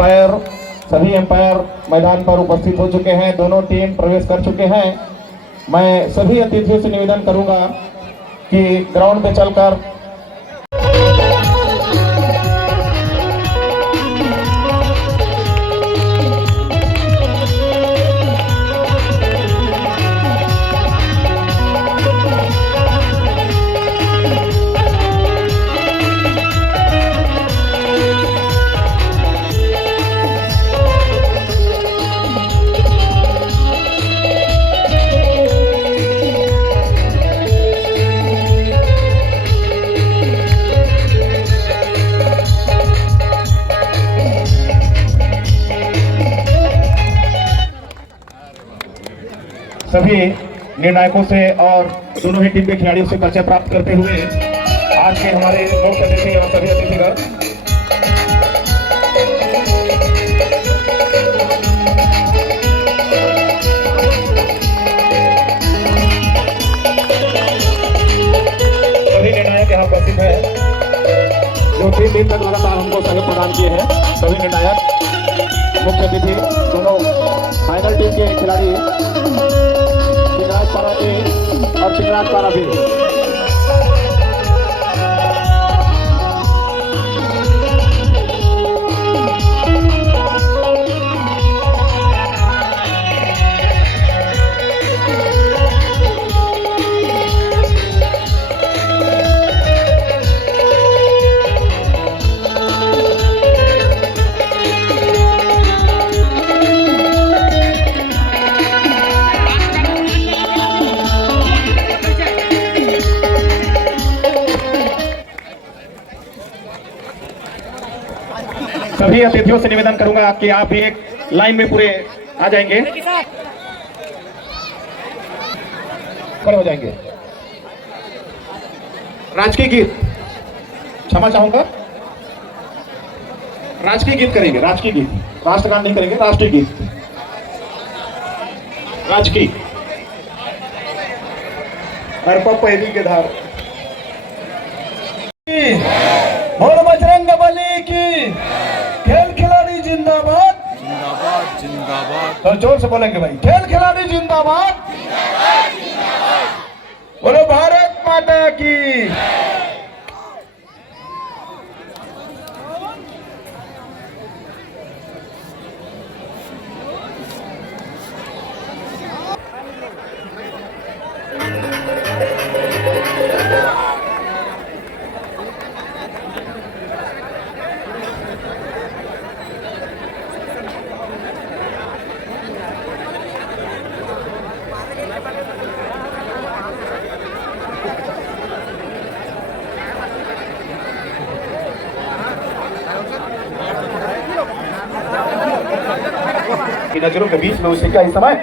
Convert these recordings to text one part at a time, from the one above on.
Empire, सभी empire मैदान पर उपस्थित हो चुके हैं। दोनों टीम प्रवेश कर चुके हैं। मैं सभी अतिथियों से निवेदन करूंगा कि ग्राउंड पे चलकर सभी निर्णायकों से और दोनों ही टीम के खिलाड़ियों से परिचय प्राप्त करते हुए आज के हमारे मुख्य अतिथि और सभी अतिथिगण सभी निर्णायक यहाँ उपस्थित है जो 3 दिन तक लगातार हमको सहयोग प्रदान किए हैं। सभी निर्णायक, मुख्य अतिथि, दोनों फाइनल टीम के खिलाड़ी चिंगराजपारा ए और चिंगराजपारा बी। सभी अतिथियों से निवेदन करूंगा कि आप एक लाइन में पूरे आ जाएंगे, खड़े हो जाएंगे। राजकीय गीत, क्षमा चाहूंगा, राजकीय गीत करेंगे। राजकीय गीत, राष्ट्रगान नहीं करेंगे, राष्ट्रीय गीत। राजकीय अर्पा पहली के धार बोलो बजरंग बली की। खेल खिलाड़ी जिंदाबाद जिंदाबाद जिंदाबाद। तो जोर से बोलेंगे भाई, खेल खिलाड़ी जिंदाबाद जिंदाबाद जिंदाबाद। बोलो भारत माता की। नजरों के बीच में उसे क्या इस समय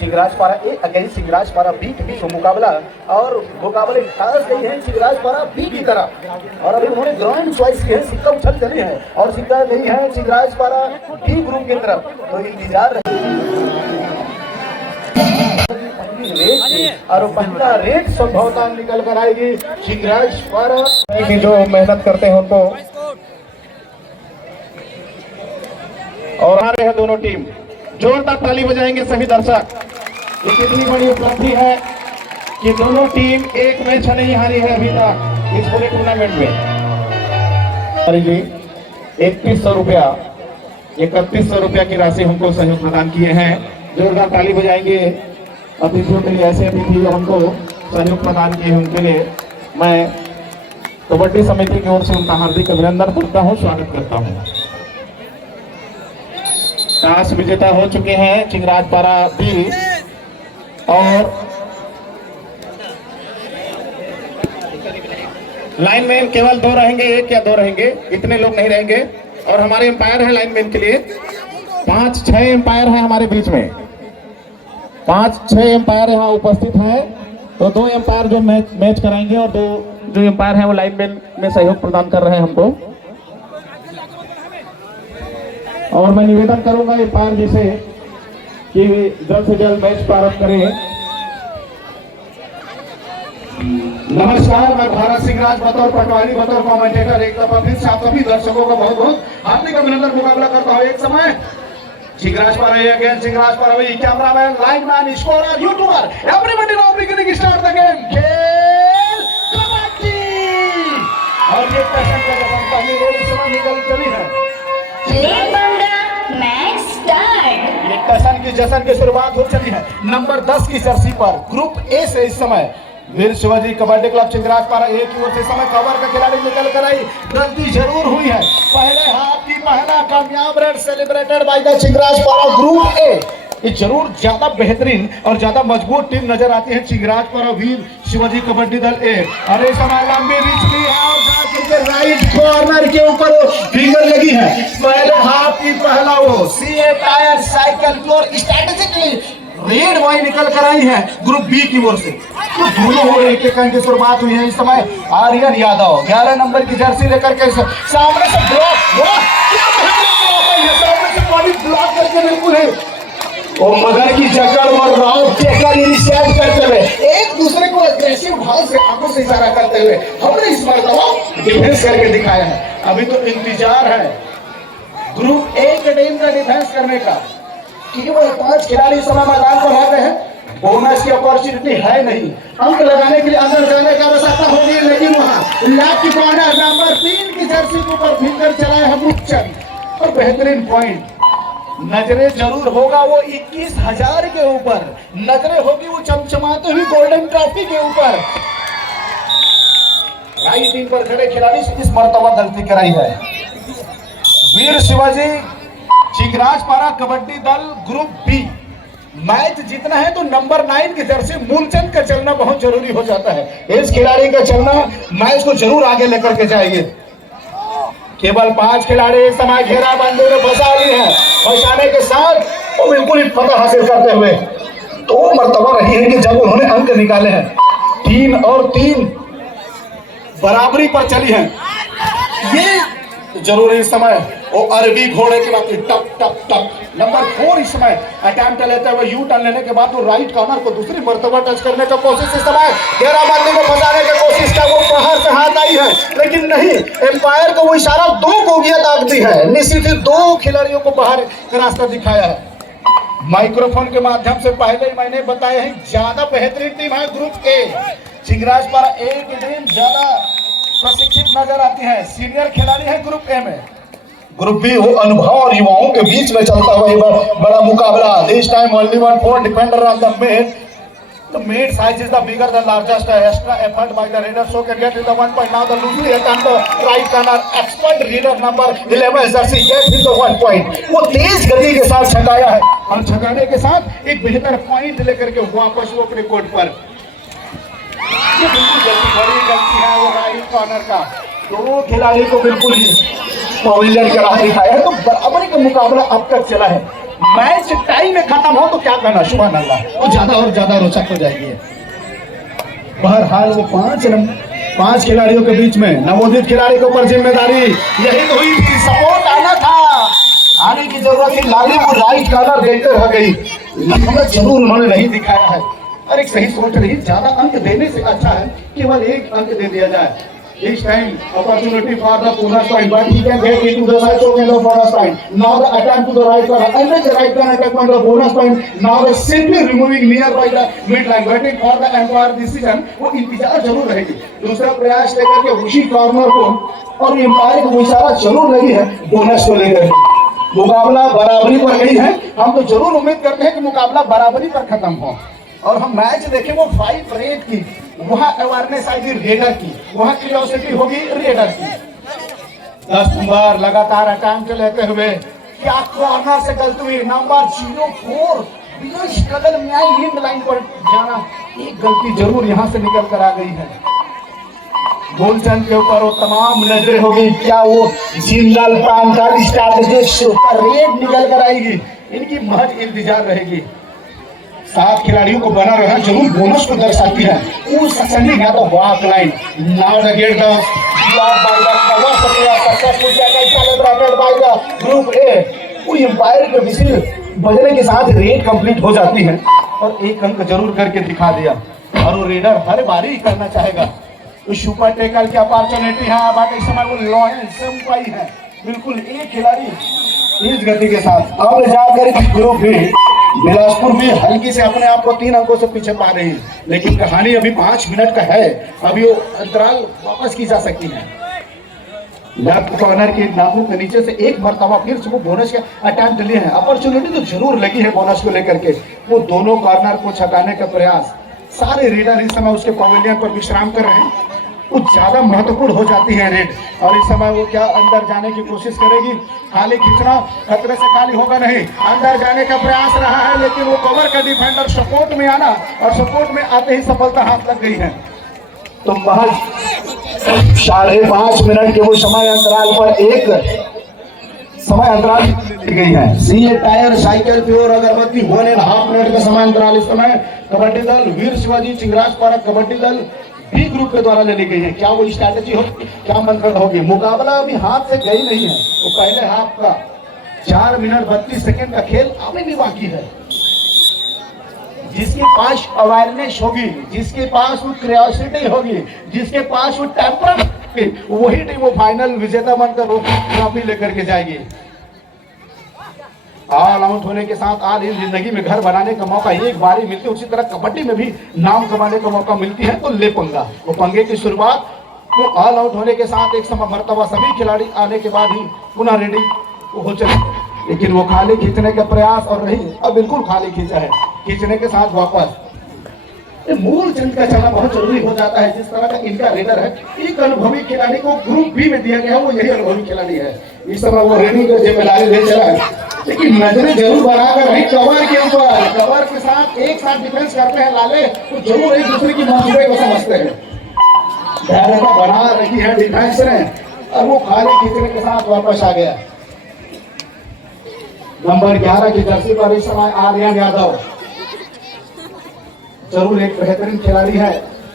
चिंगराजपारा ए अगेंस्ट चिंगराजपारा बी के बीच मुकाबला, और मुकाबले खास गई है चिंगराजपारा बी की तरफ। और अभी उन्होंने ग्राउंड चॉइस किया है, सिक्का उछल चले हैं और सिक्का गई है चिंगराजपारा बी ग्रुप की तरफ। तो इंतजार और पहला रेट संभवतः निकल कर आएगी चिंगराजपारा की। जो मेहनत करते हैं उनको और आ रहे हैं दोनों टीम। जोरदार ताली बजाएंगे सभी दर्शक। ये कितनी बड़ी उपलब्धि है कि दोनों टीम एक मैच नहीं हारी है अभी तक इस पूरे टूर्नामेंट में। 3100 रुपया, 3100 रुपया की राशि हमको सहयोग प्रदान किए हैं। जोरदार ताली बजाएंगे अतिथियों के लिए। ऐसे अतिथि जो हमको सहयोग प्रदान किए उनके लिए मैं कबड्डी समिति की ओर से उनका हार्दिक अभिनंदन करता हूँ, स्वागत करता हूँ। टॉस विजेता हो चुके हैं चिंगराजपारा बी और लाइनमैन केवल 2 रहेंगे, 1 या 2 रहेंगे, इतने लोग नहीं रहेंगे। और हमारे एम्पायर हैं लाइनमैन के लिए 5-6 एम्पायर हैं हमारे बीच में, 5-6 एम्पायर यहाँ उपस्थित हैं। तो 2 एम्पायर जो मैच कराएंगे और 2 जो एम्पायर हैं वो लाइनमैन में सहयोग प्रदान कर रहे हैं हमको। और मैं निवेदन करूंगा एम्पायर जी से कि जल्द से जल्द मैच प्रारंभ करें। नमस्कार, मैं भारत सिंह राज बतौर पटवारी बतौर कमेंटेटर एक दफा फिर से आप सभी दर्शकों का बहुत बहुत हार्दिक अभिनंदन मुकाबला करता हूँ। एक समय चिंगराज पर चिंगराज पर cameraman, lineman, scorer, YouTuber, everybody now beginning start the game. खेल कबड्डी और ये पैशन का जब पहली रोड इस समय निकल चली है। Match start. ये पैशन की जश्न की शुरुआत हो चली है। नंबर 10 की जर्सी पर ग्रुप ए से इस समय वीर शिवाजी कबड्डी क्लब चिंगराज पारा एक की ओर से समय कवर का खिलाड़ी निकल कर आई। गलती जरूर हुई है। पहले हाफ की पहला कामयाब रेड सेलिब्रेटेड बाय द चिंगराज पारा ग्रुप ए। ये जरूर ज्यादा बेहतरीन और ज्यादा मजबूत टीम नजर आती है चिंगराज पारा वीर शिवाजी कबड्डी दल ए। अरे समय लंबी रिच ली है और जाकर राइट कॉर्नर के ऊपर फिंगर लगी है। पहले हाफ की पहला वो सीए टायर साइकिल और स्ट्रेटेजिकली रेड वाई निकल कर आई है ग्रुप बी की ओर से। तो दोनों ओर एक एक अंक की शुरुआत हुई है। इस समय आर्यन यादव 11 नंबर की जर्सी लेकर के सामने से ब्लॉक सामने से बॉडी ब्लॉक करके बिल्कुल है और मगर की जकड़ और राउंड टेकर इनिशिएट करते हुए एक दूसरे को अग्रेसिव भाव से आंखों से इशारा करते हुए हमने इस मर्तबा डिफेंस करके दिखाया है। अभी तो इंतजार है ग्रुप ए के टीम का डिफेंस करने का। केवल 5 खिलाड़ी इस समय मैदान पर रहते हैं। बोनस की अपॉर्चुनिटी है नहीं। अंक लगाने के लिए अंदर जाने का आवश्यकता होगी, लेकिन वहां लेफ्ट कॉर्नर नंबर 3 की जर्सी के ऊपर फिंगर चलाए हैं रूपचंद और बेहतरीन पॉइंट। नजरे जरूर होगा वो 21,000 के ऊपर, नजरे होगी वो चमचमाते हुई गोल्डन ट्रॉफी के ऊपर। राइट टीम पर खड़े खिलाड़ी इस मर्तबा गलती कराई है। वीर शिवाजी चिंगराज पारा कबड्डी दल ग्रुप बी मैच जीतना है तो नंबर 9 की जर्सी मूलचंद का चलना बहुत जरूरी हो जाता है। इस खिलाड़ी का चलना मैच को जरूर आगे लेकर के जाएंगे। केवल 5 खिलाड़ी इस समय घेरा बंदी में फंसा ली है। फंसाने के साथ वो बिल्कुल ही फतह हासिल करते हुए तो मर्तबा रही है कि जब उन्होंने अंक निकाले हैं 3 और 3 बराबरी पर चली है। ये जरूरी इस समय वो अरबी घोड़े की बात टप टप टप नंबर 4 इस समय अटेम्प्ट लेते हुए यू टर्न लेने के बाद वो राइट कॉर्नर को दूसरी मर्तबा टच करने का कोशिश इस समय घेराबंदी में फंसाने की कोशिश का वो बाहर से हाथ आई है, लेकिन नहीं, एम्पायर को वो इशारा 2 गोगियां दाग दी है। निश्चित ही 2 खिलाड़ियों को बाहर का रास्ता दिखाया है। माइक्रोफोन के माध्यम से पहले ही मैंने बताया है ज्यादा बेहतरीन टीम है ग्रुप ए। चिंगराज पारा ए की टीम ज्यादा प्रशिक्षित नजर आती है, सीनियर खिलाड़ी है ग्रुप ए में। ग्रुप बी वो अनुभव और युवाओं के बीच में चलता हुआ बड़ा मुकाबला। This time only 1 4 defender on the made. The mid size is the bigger the largest. Extra effort by the raider so can get in the 1 point. Now the loosely attempt the right corner expert raider number 11 jersey get in the 1 point. वो तेज गति के साथ छकाया है और छकाने के साथ एक बेहतर पॉइंट लेकर के वापस वो अपने कोर्ट पर। ये बिल्कुल बड़ी गलती है वो राइट कॉर्नर का। 2 खिलाड़ी को बिल्कुल ही पवेलियन का राह दिखाया है। तो बराबरी का मुकाबला अब तक चला है। मैच टाइम में खत्म हो तो क्या करना, सुभान अल्लाह, वो ज्यादा और ज्यादा रोचक हो जाएगी। बहरहाल वो 5 खिलाड़ियों के बीच में नवोदित खिलाड़ी के ऊपर जिम्मेदारी यही तो हुई थी। सपोर्ट आना था, आने की जरूरत थी। लाली को राइट कॉर्नर देखते रह गई, जरूर उन्होंने नहीं दिखाया है। और एक सही सोच रही, ज्यादा अंक देने से अच्छा है केवल 1 अंक दे दिया जाए। Each time opportunity for the bonus point, but he can get into the side so can the bonus point. Now the attempt to the right corner, and then the right corner attack on the bonus point. Now the simply removing nearby the midline, waiting for the umpire decision. वो इंतजार जरूर रहेगी। दूसरा प्रयास लेकर के उसी corner को और एम्पायर को इशारा जरूर लगी है बोनस को लेकर। मुकाबला बराबरी पर गई है। हम तो जरूर उम्मीद करते हैं कि मुकाबला बराबरी पर खत्म हो और हम मैच देखें वो 5 रेड की, वहां अवेयरनेस आएगी रेडर की, वहां क्यूरियोसिटी होगी रेडर की। 10 बार लगातार अटैम्प्ट लेते हुए क्या कॉर्नर से गलती हुई। नंबर 04 बिना स्ट्रगल में आई लीड लाइन पर जाना, एक गलती जरूर यहां से निकल कर आ गई है। गोलचंद के ऊपर वो तमाम नजरें होगी, क्या वो जिंदल पैंतालीस स्ट्रैटेजिक रेड निकल कर आएगी, इनकी महज इंतजार रहेगी। 7 खिलाड़ियों को बना रहना जरूर बोनस को दर्शाती है। वो सक्सेसफुल या तो walk line now the get the block by the cover successful celebrated by the group A. वो एम्पायर के विसिल बजने के साथ रेड कंप्लीट हो जाती है और 1 अंक जरूर करके दिखा दिया और वो रेडर हर बारी करना चाहेगा। उस सुपर टेकल की अपॉर्चुनिटी है, बट इस समय वो लॉयंस संपाई है, बिल्कुल एक खिलाड़ी इस गति के साथ। अब जाकर ग्रुप भी बिलासपुर भी हल्की से अपने आप को 3 अंकों से पीछे पा रही है, लेकिन कहानी अभी 5 मिनट का है, अभी वो अंतराल वापस की जा सकती है। लेफ्ट कॉर्नर के नाखून के नीचे से एक मरतबा फिर से वो बोनस के अटेम्प्ट लिए हैं। अपॉर्चुनिटी तो जरूर लगी है बोनस को लेकर के, वो दोनों कॉर्नर को छकाने का प्रयास। सारे रेडर इस समय उसके पवेलियन पर विश्राम कर रहे हैं, कुछ ज्यादा महत्वपूर्ण हो जाती है रेड, और इस समय वो क्या अंदर जाने की कोशिश करेगी। खाली खींचना खतरे से खाली होगा नहीं, अंदर जाने का प्रयास रहा है, लेकिन वो कवर का डिफेंडर सपोर्ट में आना, और सपोर्ट में आते ही सफलता हाथ लग गई है। तो महज 5.5 मिनट के वो समय अंतराल पर एक समय अंतराल दी गई है। सीए टायर साइकिल प्योर अगरबत्ती 1.5 मिनट का समय अंतराल इस समय कबड्डी दल वीर शिवाजी चिंगराज पारा कबड्डी दल बी ग्रुप के द्वारा ले ली गई है। क्या वो स्ट्रैटेजी हो, क्या मंत्र होगी? मुकाबला अभी हाथ से गई नहीं है, वो पहले हाफ का 4 मिनट 32 सेकंड का खेल अभी भी बाकी है। जिसके पास अवेयरनेस होगी, जिसके पास वो क्यूरियोसिटी होगी, जिसके पास वो टेम्पर, वही टीम वो फाइनल विजेता बनकर वो ट्रॉफी लेकर के जाएगी। ऑल आउट होने के साथ आज इस जिंदगी में घर बनाने का मौका एक बार ही मिलती है, उसी तरह कबड्डी में भी नाम कमाने का मौका मिलती है। तो ले पंगा, वो पंगे की शुरुआत वो ऑल आउट होने के साथ एक समय मर्तबा सभी खिलाड़ी आने के बाद ही पुनः रेडी हो चले, लेकिन वो खाली खींचने का प्रयास और नहीं, अब बिल्कुल खाली खींचा है, खींचने के साथ वापस मूल चंद का चलना बहुत जरूरी हो जाता है। जिस तरह का इनका रेडर है, एक अनुभवी खिलाड़ी को ग्रुप बी में दिया गया, वो यही अनुभवी खिलाड़ी है। इस समय वो रेडी की जिम्मेदारी ले चला है, लेकिन नजरें जरूर बनाकर रही कवर के ऊपर, कवर के साथ एक साथ डिफेंस करते हैं लाले, तो जरूर एक दूसरे की मंसूबे को समझते हैं। धैर्यता बना रही है डिफेंस ने, और वो खाली खींचने के साथ वापस आ गया। नंबर 11 की जर्सी पर इस समय आर्यन यादव जरूर एक बेहतरीन खिलाड़ी है,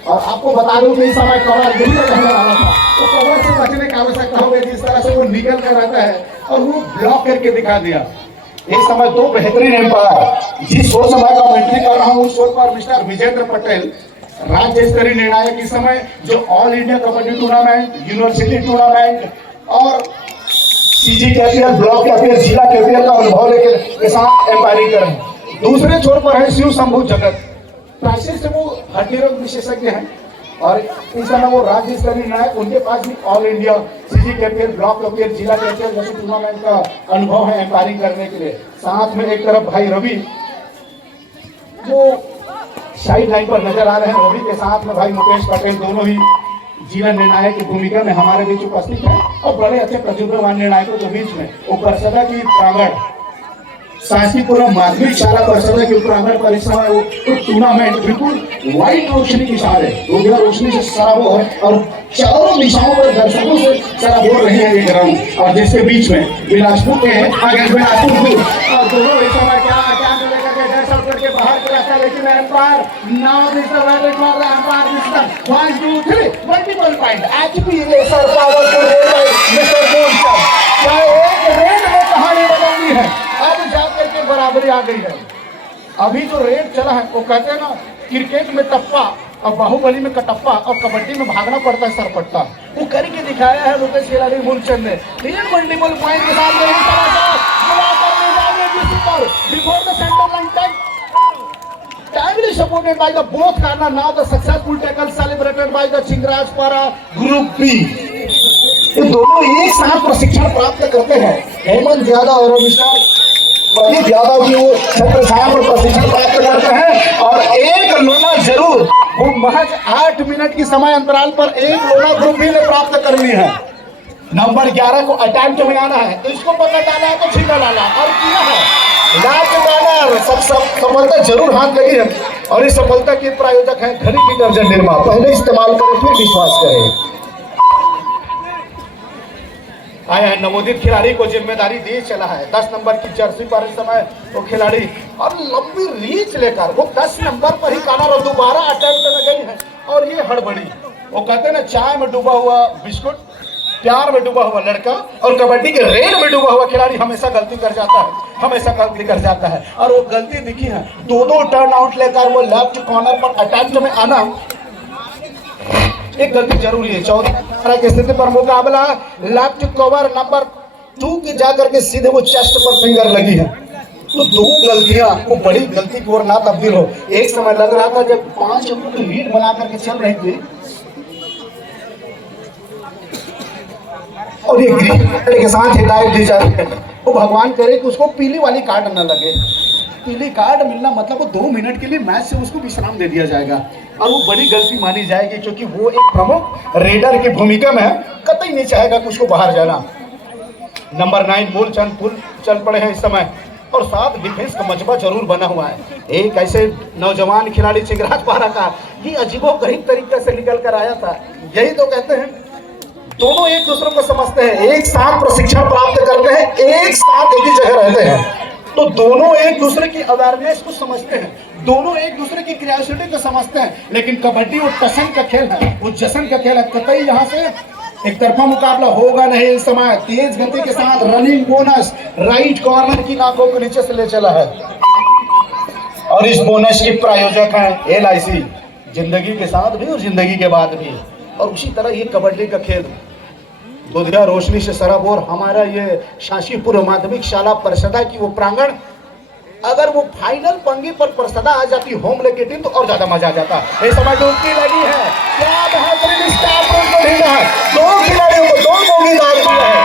और आपको बता दूं कि इस समय कवर नहीं रहने वाला था, तो कवर से बचने की आवश्यकता हो गई। जिस तरह से वो निकल कर आता है और वो ब्लॉक करके दिखा दिया। इस समय 2 बेहतरीन एम्पायर, जिस शो समय का एंट्री कर रहा हूँ उस शो पर मिस्टर विजेंद्र पटेल, राज्य स्तरीय निर्णायक इस समय, जो all India kabaddi tournament, university tournament और सीजी कैपियल, ब्लॉक कैपियल, जिला कैपियल का अनुभव लेकर के साथ एम्पायरिंग कर रहे हैं। दूसरे छोर पर है शिव शंभू जगत, पैसे से वो हड्डी रोग विशेषज्ञ हैं, और इस समय वो राज्य स्तरीय निर्णायक, उनके पास भी ऑल इंडिया सीजी कैपियल, ब्लॉक कैपियल, जिला कैपियल जैसे टूर्नामेंट का अनुभव है एम्पायरिंग करने के लिए। साथ में एक तरफ भाई रवि जो साइड लाइन पर नजर आ रहे हैं, रवि के साथ में भाई मुकेश पटेल, दोनों ही जिला निर्णायक की भूमिका में हमारे बीच उपस्थित है, और बड़े अच्छे प्रतिभावान निर्णायकों के बीच में वो परिषदा की प्रांगण शांतिपुरम माध्यमिक शाला परिषद के प्रांगण पर इस समय वो टूर्नामेंट बिल्कुल व्हाइट रोशनी की सारे रोशनी से सराबोर है, और चारों दिशाओं पर दर्शकों से सराबोर रहे हैं ये ग्राउंड, और जिसके बीच में बिलासपुर के आगे बिलासपुर और दोनों इस समय क्या लेकर के डैश आउट करके बाहर के रास्ता, लेकिन empire now this the very for the empire this the 1 2 3 multiple point HP laser powerful mister Johnson. क्या एक रेड में कहानी बदलनी है, अब जाकर के बराबरी आ गई है। अभी जो रेड चला है वो कहते हैं ना, क्रिकेट में टप्पा और बाहुबली में कटप्पा, और कबड्डी में भागना पड़ता है सरपट्टा, वो करके दिखाया है रुपेश खिलाड़ी मूलचंद ने। क्लियर मल्टीपल पॉइंट के साथ before the centre line touch, timely supported by the both corner. Now the successful tackle celebrated by the Chingrajpara Group B. ये दोनों एक साथ प्रशिक्षण प्राप्त करते हैं, हेमंत यादव और प्रदीप यादव की वो छत्र छाया पर प्रशिक्षण प्राप्त करते हैं, और एक लोना जरूर वो महज 8 मिनट की समय अंतराल पर एक लोना ग्रुप बी ने प्राप्त करनी है। नंबर 11 को अटैम्प्ट में आना है, तो इसको पता डाला है तो छीना डाला और किया है सफलता जरूर हाथ लगी है, और इस सफलता के प्रायोजक है घड़ी डिटर्जेंट निर्मा। पहले इस्तेमाल करें फिर विश्वास करें। आया है नवोदित खिलाड़ी को जिम्मेदारी दी चला है 10 नंबर की जर्सी पर इस समय वो खिलाड़ी, और लंबी रीच लेकर वो 10 नंबर पर ही कॉर्नर और दोबारा अटैम्प्ट में गई है, और ये हड़बड़ी। वो कहते हैं ना, चाय में डूबा हुआ बिस्कुट, प्यार में डूबा हुआ लड़का, और कबड्डी के रेल में डूबा हुआ खिलाड़ी हमेशा गलती कर जाता है, हमेशा गलती कर जाता है, और वो गलती दिखी है। दो टर्न आउट लेकर वो लेफ्ट कॉर्नर पर अटैम्प्ट में आना, एक गलती जरूरी है। 14 की स्थिति पर मुकाबला लेफ्ट कवर नंबर 2 की जाकर के सीधे वो चेस्ट पर फिंगर लगी है। तो दो गलतियां वो बड़ी गलती की ओर ना तब्दील हो। एक समय लग रहा था जब 5 अंकों की लीड बना करके चल रही थी और ये ग्रीन कार्ड के साथ हिदायत दी जा रही है, वो भगवान करे कि उसको पीली वाली कार्ड न लगे। पीली कार्ड मिलना मतलब वो 2 मिनट के लिए मैच से उसको विश्राम दे दिया जाएगा और वो बड़ी गलती मानी जाएगी, क्योंकि वो एक प्रमुख रेडर की भूमिका में है, कतई नहीं चाहेगा कि उसको बाहर जाना। नंबर 9 मूलचंद पुल चल पड़े हैं इस समय और साथ डिफेंस का मजबा जरूर बना हुआ है। एक ऐसे नौजवान खिलाड़ी चिगराज पारा का ये अजीबोगरीब तरीके से निकल कर आया था। यही तो कहते हैं दोनों एक दूसरे को समझते हैं, एक साथ प्रशिक्षण प्राप्त करते हैं, एक साथ एक ही जगह रहते हैं, तो दोनों एक दूसरे की अवेयरनेस को समझते हैं, दोनों एक दूसरे की क्रिएटिविटी को समझते हैं। लेकिन कबड्डी वो टसन का खेल है, वो जश्न का खेल है, कतई यहाँ से एक तरफा मुकाबला होगा नहीं। इस समय तेज गति के साथ रनिंग बोनस राइट कॉर्नर की नाकों को नीचे से ले चला है और इस बोनस के प्रायोजक हैं LIC, जिंदगी के साथ भी और जिंदगी के बाद भी। और उसी तरह ये कबड्डी का खेल दुधिया रोशनी से सराबोर हमारा ये शाशीपुर माध्यमिक शाला परिषदा की वो प्रांगण, अगर वो फाइनल पंगी पर परिषदा आ जाती होम लेके टीम तो और ज्यादा मजा आ जाता। इस समय डुबकी लगी है, क्या बेहतरीन स्टार्ट को ढीला है, 2 खिलाड़ियों को 2 बोगी डाल दिया है।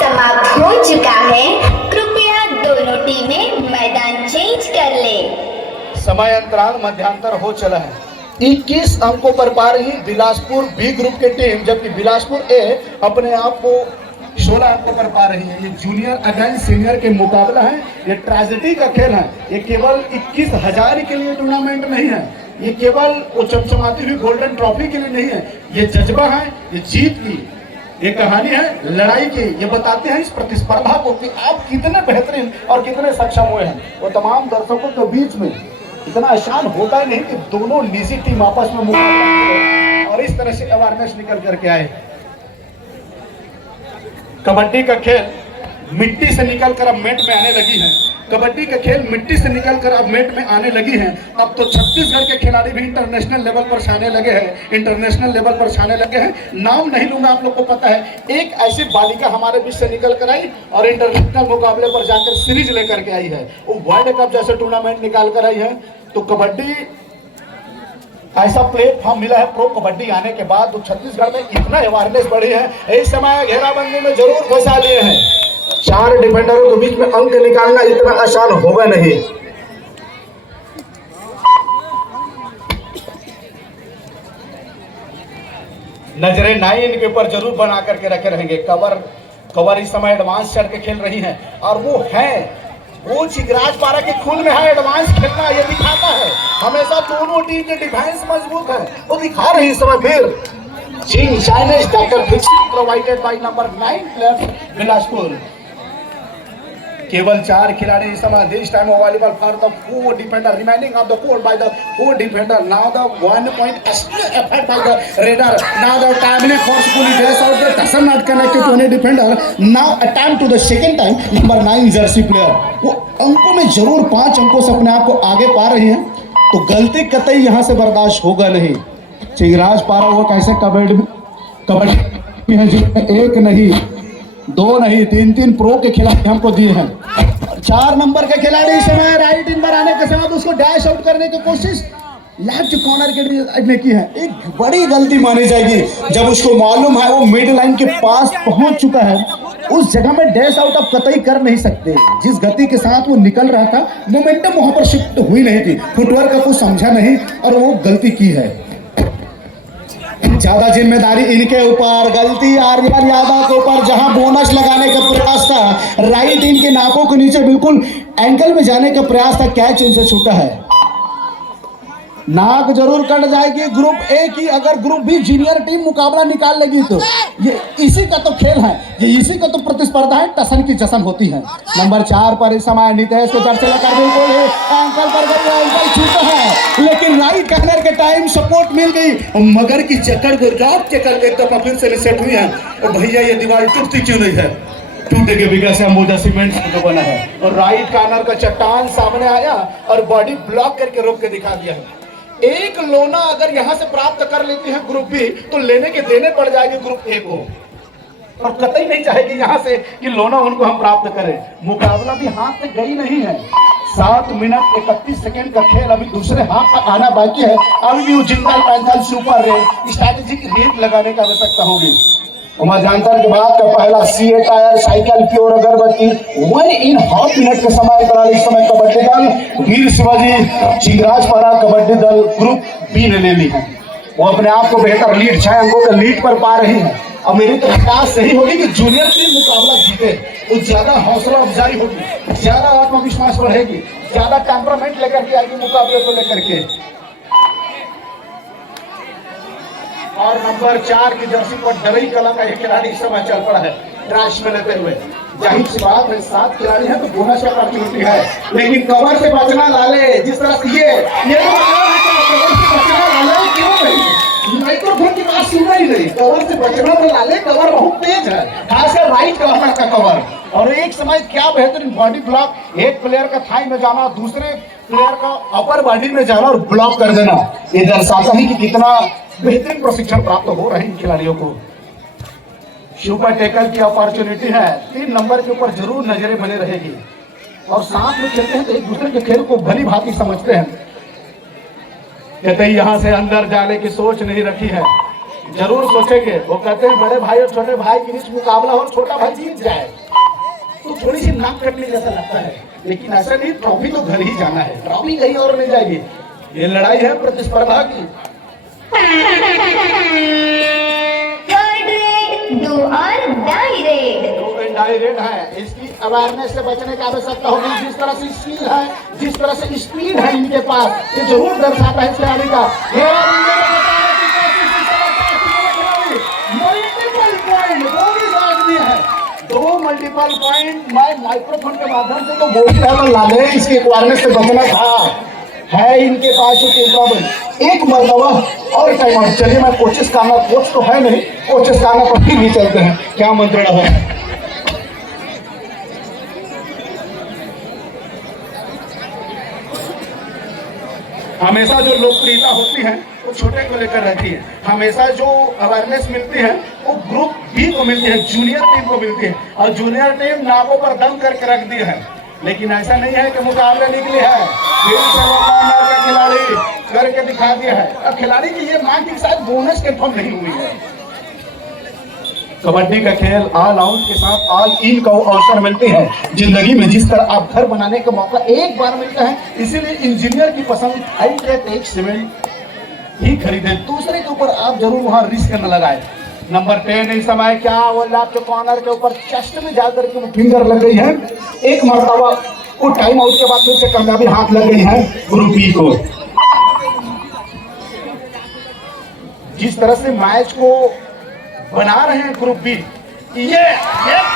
समाप्त हो चुका है, कृपया दोनों टीमें मैदान चेंज कर ले। समय अंतराल मध्यांतर हो चला है। 21 अंकों पर पा रही बिलासपुर बी ग्रुप की टीम, जबकि बिलासपुर ए अपने आप को 16 अंकों पर पा रही है। ये जूनियर अगेंस्ट सीनियर के मुकाबला है, ये ट्रेजेडी का खेल है। ये केवल 21,000 के लिए टूर्नामेंट नहीं है, ये केवल वो चमचमाती हुई गोल्डन ट्रॉफी के लिए नहीं है, ये जज्बा है, ये जीत की ये कहानी है, लड़ाई की। ये बताते हैं इस प्रतिस्पर्धा को कि आप कितने बेहतरीन और कितने सक्षम हुए हैं। वो तमाम दर्शकों के बीच में इतना आसान होता नहीं कि दोनों निजी टीम आपस में मुकाबला करें और इस तरह से अवेयरनेस निकल करके आए। कबड्डी का खेल मिट्टी से निकलकर अब मेट में आने लगी है, कबड्डी का खेल मिट्टी से निकलकर अब मेट में आने लगी है। अब तो छत्तीसगढ़ के खिलाड़ी भी इंटरनेशनल लेवल पर छाने लगे हैं, इंटरनेशनल लेवल पर छाने लगे हैं। नाम नहीं लूंगा, आप लोग को पता है। एक ऐसी बालिका हमारे बीच से निकल कर आई और इंटरनेशनल मुकाबले पर जाकर सीरीज लेकर के आई है, वो वर्ल्ड कप जैसे टूर्नामेंट निकाल कर आई है। तो कबड्डी ऐसा प्लेटफॉर्म मिला है प्रो कबड्डी आने के बाद, तो छत्तीसगढ़ में इतना अवेयरनेस बढ़ी है। इस समय घेराबंदी में जरूर फंसा लिए हैं, 4 डिफेंडरों के बीच में अंक निकालना इतना आसान होगा नहीं। नजरें 9 के ऊपर जरूर बना करके रखे रहेंगे। कवर इस समय एडवांस चढ़ के खेल रही हैं और वो है वो चिगराज पारा के खून में है एडवांस खेलना। ये दिखाता है हमेशा दोनों टीम के डिफेंस मजबूत है, वो दिखा रही इस समय। फिर चीन Chinese doctor fixing provided by number 9 player Bilaspur. केवल 4 खिलाड़ी इस समय this time available for the 4 defender remaining of the court by the 4 defender. Now the 1 point extra effort by the raider. Now the timely forcefully dash out the doesn't not connected to any defender. Now attempt to the second time number 9 Jersey player. वो अंकों में जरूर 5 अंकों से अपने आप को आगे पा रही हैं, तो गलती कतई यहाँ से बर्दाश्त होगा नहीं। चिगराज पारा वो कैसे कबड्डी है जिसमें 1 नहीं 2 नहीं 3 प्रो के खिलाड़ी हमको दिए हैं। 4 नंबर के खिलाड़ी इस समय राइट इन पर आने के साथ उसको डैश आउट करने की कोशिश लेफ्ट कॉर्नर के लिए की है। एक बड़ी गलती मानी जाएगी जब उसको मालूम है वो मिड लाइन के पास पहुंच चुका है, उस जगह में डैश आउट आप कतई कर नहीं सकते। जिस गति के साथ वो निकल रहा था मोमेंटम वहां पर शिफ्ट हुई नहीं थी, फुटवर्क का कुछ समझा नहीं और वो गलती की है। ज्यादा जिम्मेदारी इनके ऊपर, गलती आर्यन यादव के ऊपर, जहां बोनस लगाने का प्रयास था, राइट इनके नाकों के नीचे बिल्कुल एंकल में जाने का प्रयास था, कैच इनसे छूटा है। नाक जरूर कट जाएगी ग्रुप ए की, अगर ग्रुप बी जूनियर टीम मुकाबला निकाल लेगी तो ये इसी का तो खेल है, ये इसी का तो प्रतिस्पर्धा है, टसन की जसन होती है। नंबर 4 पर इस समय नितेश के जर्सी लगा बिल्कुल एंकल पर गई, एंकल छूटा है, लेकिन राइट कॉर्नर के टाइम सपोर्ट मिल गई। मगर की चक्कर गुरगाप चक्कर एक दफा फिर से रिसेट हुई है। और भैया ये दीवार टूटती क्यों नहीं है? टूटे के बिगा से अंबुजा सीमेंट से बना है और राइट कॉर्नर का चट्टान सामने आया और बॉडी ब्लॉक करके रोक के दिखा दिया है। एक लोना अगर यहां से प्राप्त कर लेती है ग्रुप बी, तो लेने के देने पड़ जाएंगे ग्रुप ए को, और कतई नहीं चाहेगी यहां से कि लोना उनको हम प्राप्त करें। मुकाबला भी हाथ से गई नहीं है। 7 मिनट 31 सेकंड का खेल अभी दूसरे हाथ का आना बाकी है। अभी भी Jindal Panthal super rate strategic rate लगाने की आवश्यकता होगी। उमाजांतर के बाद का पहला सीए टायर साइकिल प्योर अगरबत्ती 1.5 मिनट के समय इस समय कबड्डी दल वीर शिवाजी चिंगराजपारा कबड्डी दल ग्रुप बी ने ले ली है। वो अपने आप को बेहतर लीड 6 अंकों के लीड पर पा रही है। और मेरी तो प्रयास यही होगी कि जूनियर टीम मुकाबला जीते, तो ज्यादा हौसला अफजाई होगी, ज्यादा आत्मविश्वास बढ़ेगी, ज्यादा टेम्परामेंट लेकर के आएगी मुकाबले को लेकर के। और नंबर 4 की जर्सी पर डरई कला का एक खिलाड़ी इस समय चल पड़ा है ट्रैश में लेते हुए। जाहिर सी बात है 7 खिलाड़ी हैं तो बोनस का अपॉर्चुनिटी है, लेकिन कवर से बचना लाले। जिस तरह से ये कवर से बचना लाले क्यों नहीं, माइक्रोफोन की बात सुन ही नहीं। कवर से बचना तो लाले, कवर बहुत तेज है, खासकर राइट कॉर्नर का कवर। और एक समय क्या बेहतरीन बॉडी ब्लॉक, एक प्लेयर का थाई में जाना, दूसरे प्लेयर का अपर बॉडी में जाना और ब्लॉक कर देना, ये दर्शाता है कि कितना बेहतरीन प्रशिक्षण प्राप्त हो रहे हैं खिलाड़ियों को। सुपर टैकल की अपॉर्चुनिटी है, 3 नंबर के ऊपर जरूर नजरें बने रहेगी। और साथ में खेलते हैं तो एक दूसरे के खेल को भली भांति समझते हैं। कहते हैं यहाँ से अंदर जाने की सोच नहीं रखी है, जरूर सोचेंगे। वो कहते हैं बड़े भाई और छोटे भाई के बीच मुकाबला हो, छोटा भाई जीत जाए तो थोड़ी सी नाक कटने जैसा लगता है, लेकिन ऐसा नहीं। ट्रॉफी तो घर ही जाना है, ट्रॉफी कहीं और नहीं जाएगी। ये लड़ाई है प्रतिस्पर्धा की। डू और डाई रेड है, इसकी अवेयरनेस से बचने की आवश्यकता होगी। जिस तरह से स्किल है, जिस तरह से स्पीड है इनके पास, ये जरूर दर्शाता है खिलाड़ी का। Multiple point, 2 multiple point. मैं माइक्रोफोन के माध्यम से तो बोल रहा था लाले, इसकी अवेयरनेस से बचना था, है इनके पास एक मरतबा और टाइम आउट। चलिए मैं कोशिश करना, कोच तो है नहीं, कोशिश करना पर फिर भी चलते हैं। क्या मंत्रणा है? हमेशा जो लोकप्रियता होती है वो छोटे को लेकर रहती है, हमेशा जो अवेयरनेस मिलती है वो ग्रुप बी को मिलती है, जूनियर टीम को मिलती है। और जूनियर टीम नाकों पर दम करके रख दी है, लेकिन ऐसा नहीं है कि मुकाबले निकली है, खिलाड़ी करके दिखा दिया है। अब खिलाड़ी की ये मांग की शायद बोनस कंफर्म नहीं हुई है। कबड्डी का खेल ऑल आउट के साथ ऑल इन का अवसर मिलती है जिंदगी में। जिस तरह आप घर बनाने का मौका एक बार मिलता है, इसीलिए इंजीनियर की पसंद हाईटेक एक सीमेंट ही खरीदे, दूसरे के ऊपर आप जरूर वहां रिस्क न लगाए। नंबर 10 इस समय क्या वो लैप के कॉर्नर के ऊपर चेस्ट में जाकर के वो फिंगर लग गई है। एक मरतबा वो टाइम आउट के बाद फिर से कामयाबी हाथ लग गई है ग्रुप बी को। जिस तरह से मैच को बना रहे हैं ग्रुप बी, ये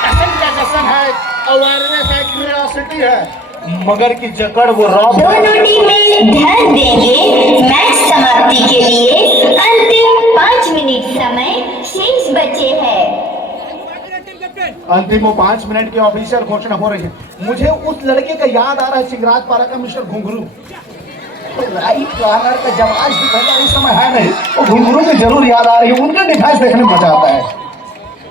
कसम का कसम है, अवेयरनेस है, क्यूरियोसिटी है, मगर की जकड़ वो रॉब। दोनों टीमें ध्यान देंगे, मैच समाप्ति के लिए अंतिम 5 मिनट समय शेष बचे हैं। अंतिम 5 मिनट की ऑफिशियल घोषणा हो रही है। मुझे उस लड़के का याद आ रहा है, चिंगराजपारा का मिस्टर घुंघरू। राइट कॉर्नर का जवाब दिखाया इस समय है नहीं, वो घुंघरू में जरूर याद आ रही है, उनका डिफेंस देखने में मजा आता है।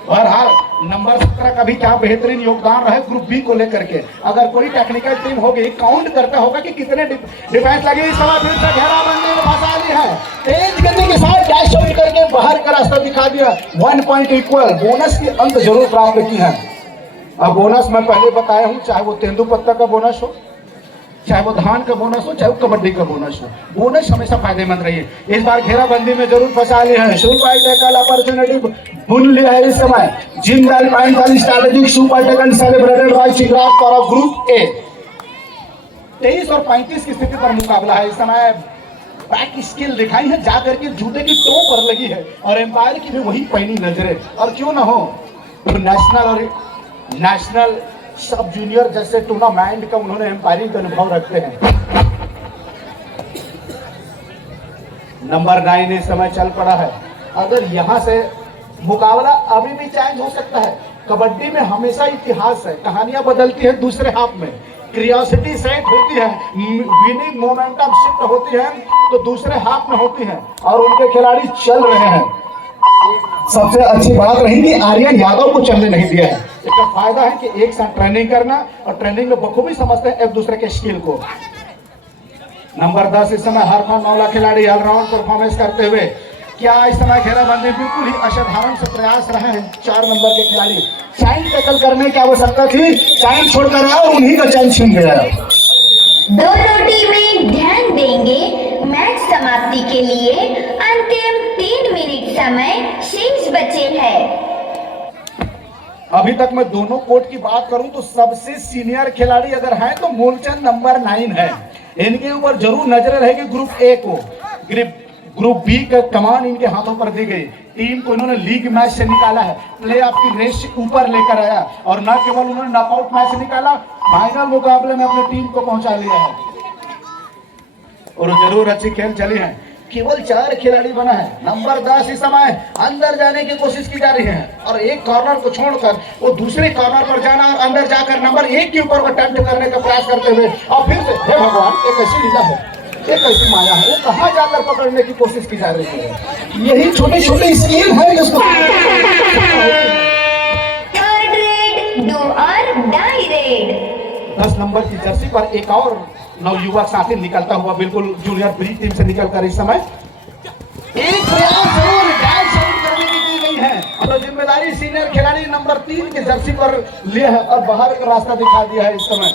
बहरहाल नंबर 17 का भी क्या बेहतरीन योगदान रहा है ग्रुप बी को लेकर के। अगर कोई टेक्निकल टीम होगी, काउंट करता होगा कि कितने डिफेंस लगे। इस समय फिर से घेराबंदी में फंसा ली है, तेज गति के साथ डैश आउट करके बाहर का रास्ता दिखा दिया। 1 पॉइंट इक्वल, बोनस की अंक जरूर प्राप्त की है। अब बोनस मैं पहले बताया हूँ, चाहे वो तेंदुपत्ता का बोनस हो, चाहे वो धान का बोनस हो, चाहे वो कबड्डी का बोनस हो, बोनस हमेशा फायदेमंद रही है। इस बार घेराबंदी में जरूर फंसा लिए हैं। सुपर टैकल अपॉर्चुनिटी भूल लिया है इस समय। Jindal Panthal strategic super tackle celebrated by Chingrajpara group A. 23 और 35 की स्थिति पर मुकाबला है इस समय। बैक स्किल दिखाई है, जाकर के जूते की टो पर लगी है और एम्पायर की भी वही पैनी नजरें। और क्यों ना हो, तो नेशनल और नेशनल सब जूनियर जैसे टूर्नामेंट का उन्होंने एम्पायरिंग का अनुभव रखते हैं। नंबर 9 इस समय चल पड़ा है। अगर यहां से मुकाबला अभी भी चेंज हो सकता है। कबड्डी में हमेशा इतिहास है, कहानियां बदलती है दूसरे हाफ में। क्रियोसिटी सेट होती है, विनिंग मोमेंटम शिफ्ट होती है तो दूसरे हाफ में होती है और उनके खिलाड़ी चल रहे हैं। सबसे अच्छी बात रही कि आर्यन यादव को चलने नहीं दिया है। इसका फायदा है कि एक साथ ट्रेनिंग करना और ट्रेनिंग में बखूबी समझते हैं एक दूसरे के स्किल को। नंबर 10 इस समय हरमान मौला खिलाड़ी ऑलराउंड परफॉर्मेंस करते हुए, क्या इस समय घेराबंदी बिल्कुल ही असाधारण से प्रयास रहे हैं 4 नंबर के खिलाड़ी। चाइल्ड टैकल करने की आवश्यकता थी, चाइल्ड छोड़कर आया और उन्हीं का चाइल्ड छीन गया। दोनों टीमें ध्यान देंगे, मैच समाप्ति के लिए अंतिम 3 मिनट समय शेष बचे हैं। अभी तक मैं दोनों कोर्ट की बात करूं तो सबसे सीनियर खिलाड़ी अगर हैं तो मूलचंद नंबर 9 है। इनके ऊपर जरूर नजर रहेगी ग्रुप ए को। ग्रुप बी का कमान इनके हाथों पर दी गई। टीम को इन्होंने लीग मैच से निकाला है, प्लेऑफ की रेस से ऊपर लेकर आया और न केवल उन्होंने नॉकआउट मैच से निकाला, फाइनल मुकाबले में अपनी टीम को पहुंचा लिया है और जरूर अच्छी खेल चली है। केवल 4 खिलाड़ी बना है। नंबर 10 इस समय अंदर जाने की कोशिश की जा रही है और एक कॉर्नर को छोड़कर वो दूसरे कॉर्नर पर जाना और अंदर जाकर नंबर 1 के ऊपर अटेम्प्ट करने का प्रयास करते हुए और फिर से हे भगवान, एक ऐसी लीला है, एक ऐसी माया है, वो कहाँ जाकर पकड़ने की कोशिश की जा रही है। यही छोटे छोटे स्किल है जिसको थर्ड रेड, डू और डाई रेड। 10 नंबर की जर्सी पर एक और नवयुवक साथी निकलता हुआ बिल्कुल जूनियर बी टीम से निकलकर इस समय एक प्रयास जरूर डाइव साउंड करने की गई है और जिम्मेदारी सीनियर खिलाड़ी नंबर 3 की जर्सी पर लिया है और बाहर का रास्ता दिखा दिया है। इस समय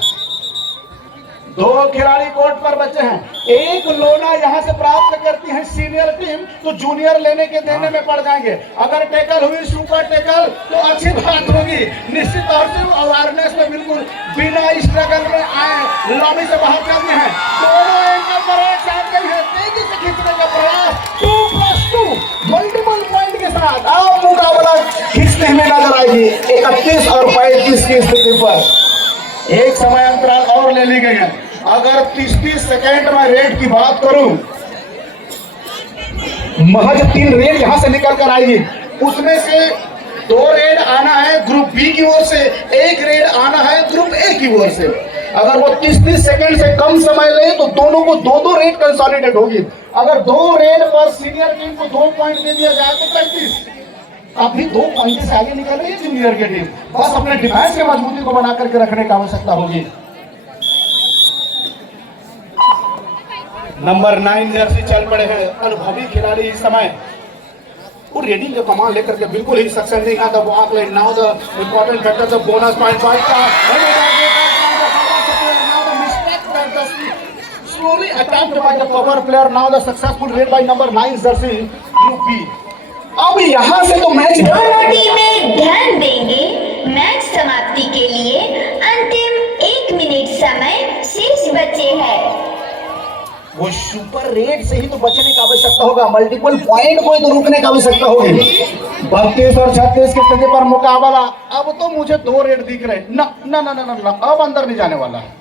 2 खिलाड़ी कोर्ट पर बचे हैं। एक लोना यहां से प्राप्त करती है सीनियर टीम तो जूनियर लेने के देने में पड़ जाएंगे। अगर टैकल हुई सुपर टैकल तो अच्छी बात होगी। निश्चित तौर से अवेयरनेस में बिल्कुल बिना स्ट्रगल में आए लॉबी से बाहर चलते हैं। दोनों एंगल पर एक साथ गई है, तेजी से खींचने का प्रयास 2+2 मल्टीपल पॉइंट के साथ अब मुकाबला खींचते हुए नजर आएगी 31 और 35 की स्थिति पर। एक समय अंतराल और ले ली गई है। अगर 30 सेकेंड में रेड की बात करूं, महज 3 रेड यहां से निकल कर आएगी। उसमें से 2 रेड आना है ग्रुप बी की ओर से, 1 रेड आना है ग्रुप ए की ओर से। अगर वो 30 सेकेंड से कम समय ले तो दोनों को 2-2 रेड कंसोलिडेट होगी। अगर 2 रेड पर सीनियर टीम को 2 पॉइंट दे दिया जाए तो 35। अभी 2 पॉइंट से आगे निकल रही है जूनियर की टीम। बस अपने डिफेंस की मजबूती को बना करके रखने की आवश्यकता होगी। नंबर 9 जर्सी चल पड़े हैं अनुभवी खिलाड़ी इस समय। वो रेडिंग का कमान लेकर के बिल्कुल ही सक्सेस नहीं आता। वो आंकड़े now the important factor the bonus point का slowly attacked by the cover player. Now the successful raid by number 9 jersey group B. अब यहाँ से तो मैच दोनों टीमें ध्यान देंगे, मैच समाप्ति के लिए अंतिम 1 मिनट समय शेष बचे हैं। वो सुपर रेड से ही तो बचने की आवश्यकता होगा, मल्टीपल पॉइंट को तो रोकने की आवश्यकता होगी। 32 और 36 के स्थिति पर मुकाबला। अब तो मुझे 2 रेड दिख रहे ना ना ना ना ना, अब अंदर नहीं जाने वाला है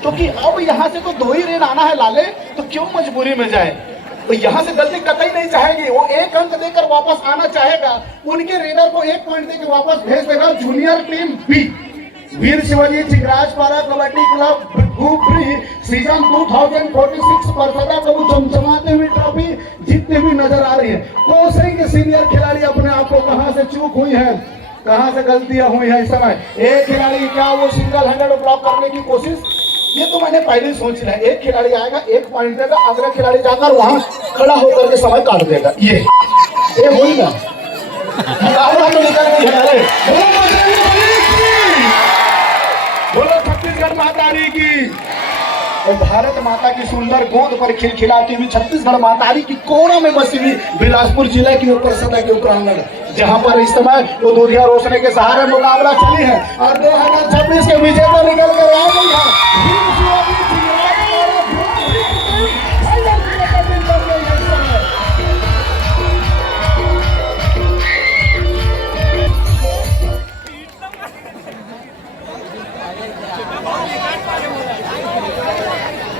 क्योंकि अब यहाँ से तो 2 ही रेड आना है लाले, तो क्यों मजबूरी में जाए। तो यहाँ से गलती कतई नहीं चाहेगी। वो 1 अंक देकर वापस आना चाहेगा, उनके रेडर को 1 पॉइंट देकर वापस भेज देगा। Junior team B Veer Shivaji Chingrajpara kabaddi club group 3 season 2046 पर सदा कबू चमचमाते हुई ट्रॉफी जीतती हुई नजर आ रही है। कोसरी के सीनियर खिलाड़ी अपने आप को कहां से चूक हुई है, कहां से गलतियां हुई है इस समय। एक खिलाड़ी क्या वो सिंगल हैंडेड ब्लॉक करने की कोशिश, ये तो मैंने पहले ही सोच लिया। एक खिलाड़ी आएगा, 1 पॉइंट देगा, अगला खिलाड़ी जाकर वहां खड़ा होकर के समय काट देगा। ये हुई ना तो निकल गई। बोलो छत्तीसगढ़ माता रानी की। और भारत माता की सुंदर गोद पर खिलखिलाती हुई छत्तीसगढ़ माता रानी की कोना में बसी हुई बिलासपुर जिले की ऊपर सदा के उपरांगण, जहां पर इस समय वो दूधिया रोशनी के सहारे मुकाबला चली है और 2026 के विजेता निकल कर आ गई है।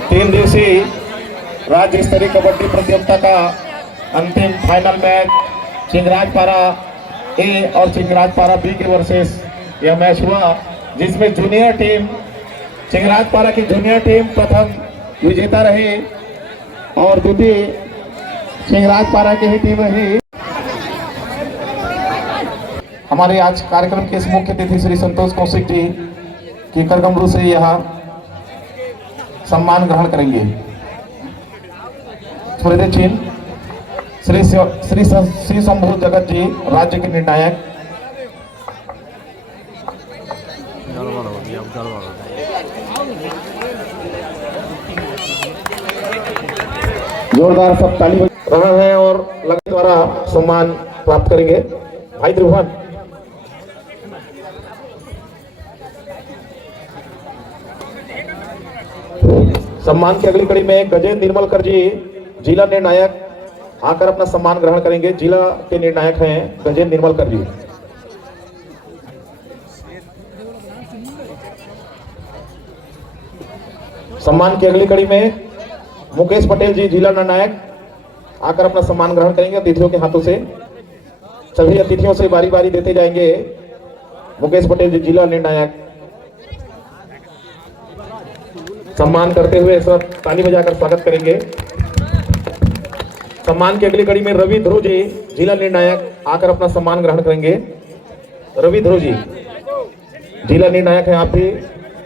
तीन दिवसीय राज्य स्तरीय कबड्डी प्रतियोगिता का अंतिम फाइनल मैच चिंगराजपारा ए और चिंगराजपारा बी के वर्सेस यह मैच हुआ, जिसमें जूनियर टीम चिंगराजपारा की जूनियर टीम प्रथम विजेता रही और द्वितीय चिंगराजपारा की ही टीम रही। हमारे आज कार्यक्रम के इस मुख्य अतिथि श्री संतोष कौशिक जी की करगमरू से यहाँ सम्मान ग्रहण करेंगे। स्मृति चिन्ह श्री शंभू जगत जी राज्य के निर्णायक। जोरदार सब ताली बजा रहा है और लगन द्वारा सम्मान प्राप्त करेंगे भाई त्रिभुवन। सम्मान की अगली कड़ी में गजेंद्र निर्मलकर जी जिला निर्णायक आकर अपना सम्मान ग्रहण करेंगे। जिला के निर्णायक हैं गजेंद्र निर्मलकर जी। सम्मान की अगली कड़ी में मुकेश पटेल जी जिला निर्णायक आकर अपना सम्मान ग्रहण करेंगे अतिथियों के हाथों से। सभी अतिथियों से बारी बारी देते जाएंगे। मुकेश पटेल जी जिला निर्णायक सम्मान करते हुए सब ताली बजाकर स्वागत करेंगे। सम्मान की अगली कड़ी में रवि ध्रुव जी जिला निर्णायक आकर अपना सम्मान ग्रहण करेंगे। रवि ध्रुव जी जिला निर्णायक हैं। आप भी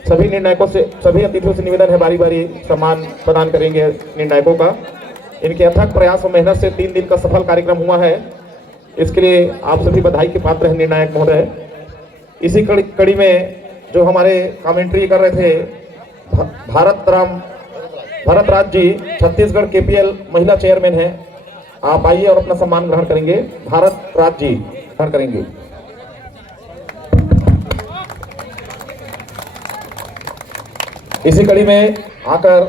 सभी निर्णायकों से सभी अतिथियों से निवेदन है बारी बारी सम्मान प्रदान करेंगे निर्णायकों का। इनके अथक प्रयास और मेहनत से 3 दिन का सफल कार्यक्रम हुआ है। इसके लिए आप सभी बधाई के पात्र हैं निर्णायक महोदय। इसी कड़ी में जो हमारे कमेंट्री कर रहे थे भरत राज जी छत्तीसगढ़ केपीएल महिला चेयरमैन हैं। आप आइए और अपना सम्मान ग्रहण करेंगे। भारत राज जी ग्रहण करेंगे। इसी कड़ी में आकर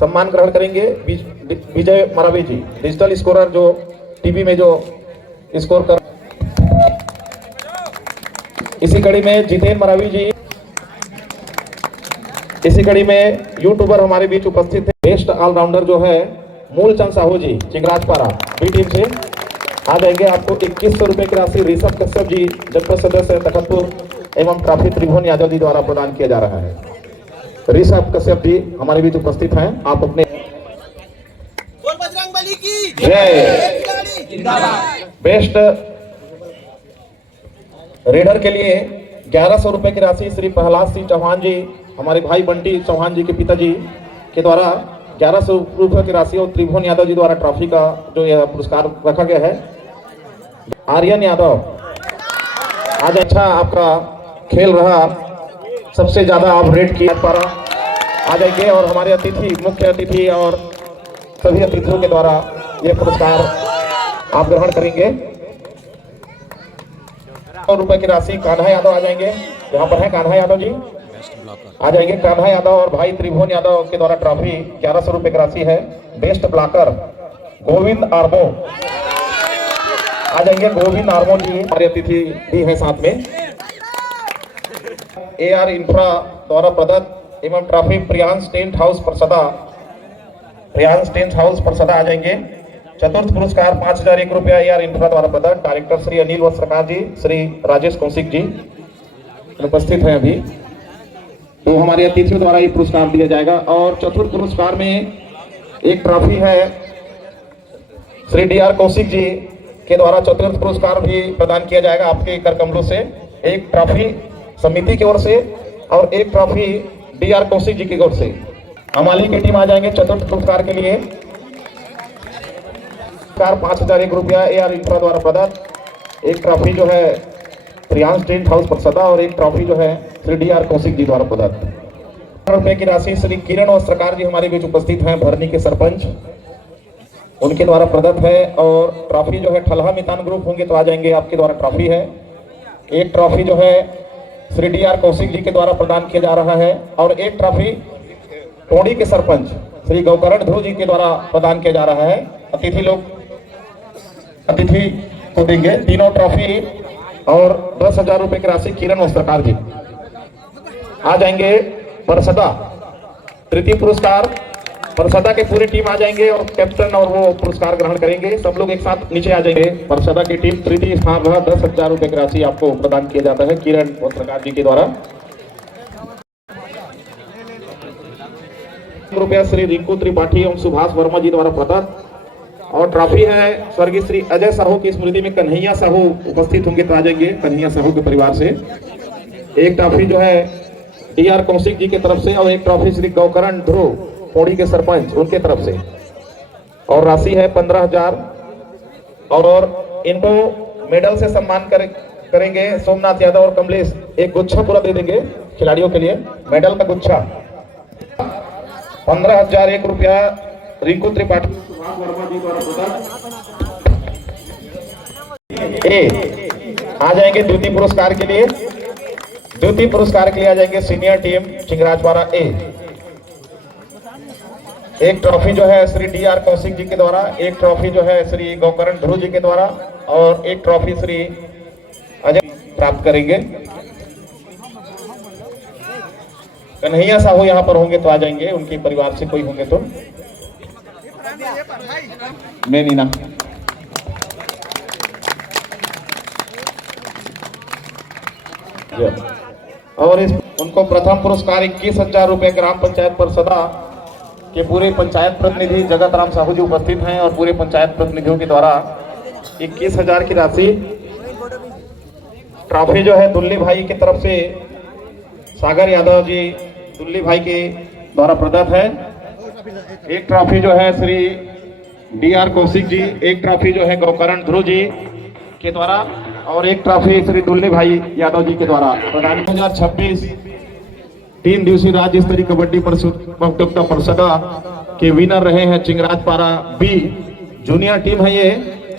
सम्मान ग्रहण करेंगे विजय मरावी जी डिजिटल स्कोरर जो टीवी में जो स्कोर कर। इसी कड़ी में जितेंद्र मरावी जी। इसी कड़ी में यूट्यूबर हमारे बीच उपस्थित है बेस्ट ऑलराउंडर जो है मूलचंद साहू जी चिंगराजपारा बी टीम से आ जाएंगे। आपको 2100 रुपए की राशि ऋषभ कश्यप जी जनपद सदस्य तखतपुर एवं ट्रॉफी त्रिभुवन यादव जी द्वारा प्रदान किया जा रहा है। ऋषभ कश्यप जी हमारे बीच उपस्थित हैं। आप अपने बजरंगबली की जय। बेस्ट रेडर के लिए 1100 रुपए की राशि श्री प्रहलाद सिंह चौहान जी हमारे भाई बंटी चौहान जी के पिताजी के द्वारा 1100 रुपए की राशि और त्रिभुवन यादव जी द्वारा ट्रॉफी का जो यह पुरस्कार रखा गया है। आर्यन यादव आज अच्छा आपका खेल रहा, सबसे ज्यादा आप रेट किया पारा आ जाएंगे और हमारे अतिथि मुख्य अतिथि और सभी अतिथियों के द्वारा यह पुरस्कार आप ग्रहण करेंगे। 100 रुपए की राशि कान्हा यादव आ जाएंगे। यहाँ पर है कान्हा यादव जी आ जाएंगे। कान्हा यादव और भाई त्रिभुवन यादव के द्वारा ट्रॉफी 1100 रुपए की राशि है। बेस्ट ब्लॉकर गोविंद आर्मो आ जाएंगे। गोविंद आर्मो जी हमारे अतिथि भी है साथ में। AR इंफ्रा द्वारा प्रदत्त एवं trophy Priyansh tent house Parsada आ जाएंगे। चतुर्थ पुरस्कार 5001 रुपया AR इंफ्रा द्वारा प्रदत्त। डायरेक्टर श्री अनिल वस्त्रकार जी श्री राजेश कौशिक जी उपस्थित हैं अभी। तो हमारे अतिथियों द्वारा ये पुरस्कार दिया जाएगा। और चतुर्थ पुरस्कार में एक ट्रॉफी है श्री DR कौशिक जी के द्वारा चतुर्थ पुरस्कार भी प्रदान किया जाएगा आपके कर कमलों से। एक ट्रॉफी समिति की ओर से और एक ट्रॉफी DR कौशिक जी की ओर से। हमारी की टीम आ जाएंगे चतुर्थ पुरस्कार के लिए। 5001 रुपया AR इंफ्रा द्वारा प्रदत्त। एक ट्रॉफी जो है प्रियांश टेंट हाउस परसदा और एक ट्रॉफी जो है श्री DR कौशिक जी द्वारा प्रदत्त। रुपए की राशि श्री किरण वस्त्रकार जी हमारे बीच उपस्थित हैं भरनी के सरपंच, उनके द्वारा प्रदत्त है। और ट्रॉफी जो है ठलहा मितान ग्रुप होंगे तो आ जाएंगे, आपके द्वारा ट्रॉफी है। एक ट्रॉफी जो है श्री DR कौशिक जी के द्वारा प्रदान किया जा रहा है और एक ट्रॉफी टोड़ी के सरपंच श्री गौकरण ध्रुव जी के द्वारा प्रदान किया जा रहा है। अतिथि को देंगे तीनों ट्रॉफी और 10,000 रुपए की राशि किरण वस्त्रकार जी आ जाएंगे। परसदा तृतीय पुरस्कार परसदा के पूरी टीम आ जाएंगे और कैप्टन और वो पुरस्कार ग्रहण करेंगे। सब लोग एक साथ नीचे आ जाएंगे। परसदा की टीम तृतीय स्थान रहा। 10,000 रुपए की राशि आपको प्रदान किया जाता है किरण वस्त्रकार जी के द्वारा। रुपया श्री रिंकू त्रिपाठी एवं सुभाष वर्मा जी द्वारा प्रदत्त। और ट्रॉफी है स्वर्गीय श्री अजय साहू की स्मृति में कन्हैया साहू उपस्थित होंगे तो आ जाएंगे कन्हैया साहू के परिवार से। एक ट्रॉफी जो है डी.आर. कौशिक जी की तरफ से और एक ट्रॉफी श्री गौकरण ध्रुव पौड़ी के सरपंच उनके तरफ से। और राशि है 15,000। और इनको मेडल से सम्मान करेंगे सोमनाथ यादव और कमलेश। एक गुच्छा पूरा दे देंगे खिलाड़ियों के लिए, मेडल का गुच्छा। 15,001 रुपया रिंकू त्रिपाठी वर्मा जी द्वारा आ जाएंगे द्वितीय पुरस्कार के लिए। द्वितीय पुरस्कार के लिए आ जाएंगे सीनियर टीम चिंगराजपारा ए। एक ट्रॉफी जो है श्री डी.आर. कौशिक जी के द्वारा, एक ट्रॉफी जो है श्री गौकरण ध्रुव जी के द्वारा और एक ट्रॉफी श्री अजय प्राप्त करेंगे। कन्हैया साहू यहाँ पर होंगे तो आ जाएंगे, उनके परिवार से कोई होंगे तो। मैं नीना और उनको प्रथम पुरस्कार 21,000 रुपए ग्राम पंचायत परिषदा के पूरे पंचायत प्रतिनिधि जगत राम साहू जी उपस्थित हैं और पूरे पंचायत प्रतिनिधियों के द्वारा 21,000 की राशि। ट्रॉफी जो है दुल्ली भाई की तरफ से सागर यादव जी दुल्ली भाई के द्वारा प्रदत्त है। एक ट्रॉफी जो है श्री डी.आर. कौशिक जी, एक ट्रॉफी जो है गौकरण ध्रुव जी के द्वारा और एक ट्रॉफी श्री दुल्ली भाई यादव जी के द्वारा प्रदान। 2026 3 दिवसीय राज्य स्तरीय कबड्डी प्रतियोगिता परिषदा के विनर रहे हैं चिंगराजपारा बी जूनियर टीम है ये,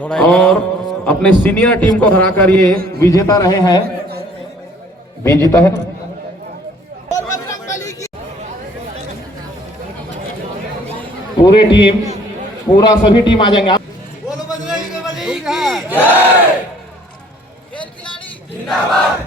और अपने सीनियर टीम को हराकर ये विजेता रहे हैं। विजेता है पूरी टीम, पूरा सभी टीम आ जाएंगे। बोलो बजरंग बली की जय। खेल खिलाड़ी जिंदाबाद।